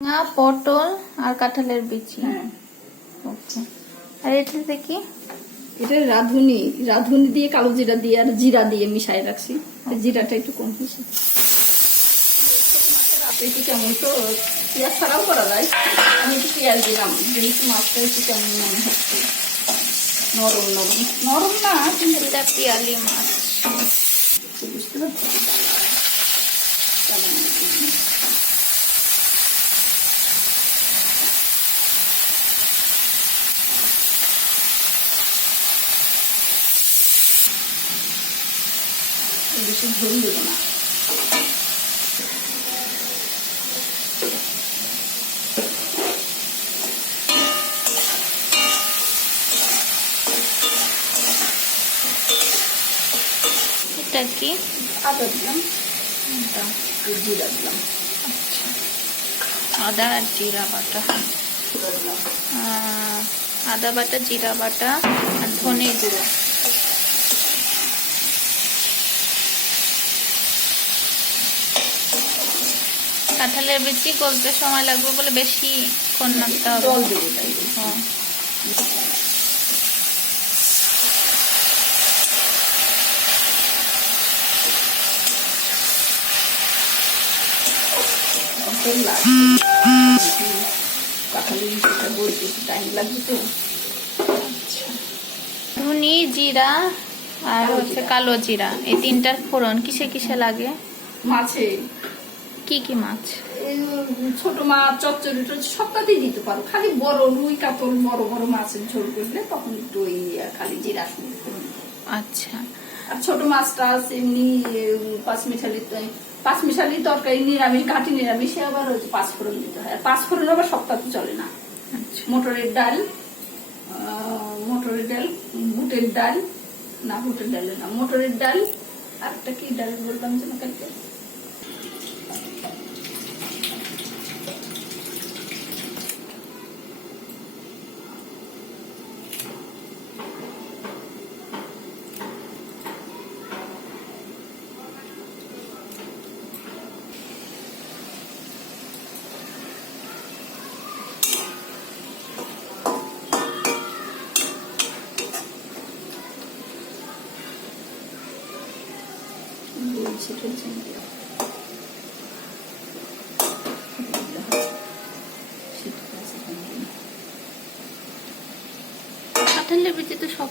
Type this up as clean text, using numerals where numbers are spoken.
পটল আর কাঁঠালের বিচি। হ্যাঁ, ওকে। আর এটাতে কি? এটা রাঁধুনি রাঁধুনি দিয়ে কালো জিরা দিয়ে আর জিরা দিয়ে মিশাই রাখছি। জিরাটা একটু কম হয়েছে। একটু কেমন তো পেঁয়াজ ছাড়াও করা যায়। আমি একটু পেঁয়াজ দিলাম, যেহেতু মাছটা একটু কেমন মনে হচ্ছে, নরম নরম নরম না কিন্তু এটা পিয়ালি মাছ। বুঝতে পারছি কেমন। বেশি ঝোল দেবো না। এটা কি? আদা দিলাম, জিরা দিলাম, আদা আর জিরা বাটা। আদা বাটা, জিরা বাটা আর ধনে গুঁড়ো। কাঁঠালের বিচি গলতে সময় লাগবে বলে বেশি ক্ষণ নাড়তে হবে। জল দেবো তাই। হ্যাঁ। ধনি, জিরা আর হচ্ছে কালো জিরা, এই তিনটার ফোড়ন কিসে কিসে লাগে? মাছে কি কি মাছ? ছোট মাছ, চচ্চড়ি সবটাতেই দিতে পারো। খালি বড় রুই কাতল বড় বড় মাছের ঝোল করলে তখন একটু ওই খালি জিরা ফোড়ন। আচ্ছা। আর ছোট মাছটা এমনি পাঁচমিশালি তরকারি নিরামিষ, ঘাটি নিরামিষ, আবার ওই পাঁচফোড়ন দিতে হয়। আর পাঁচফোড়ন আবার সবটাতে চলে না। মটরের ডাল, বুটের ডাল, না বুটের ডাল না, মটরের ডাল, আর একটা কি ডাল বললাম যেন কালকে, কাঁঠালের বিচি তো সব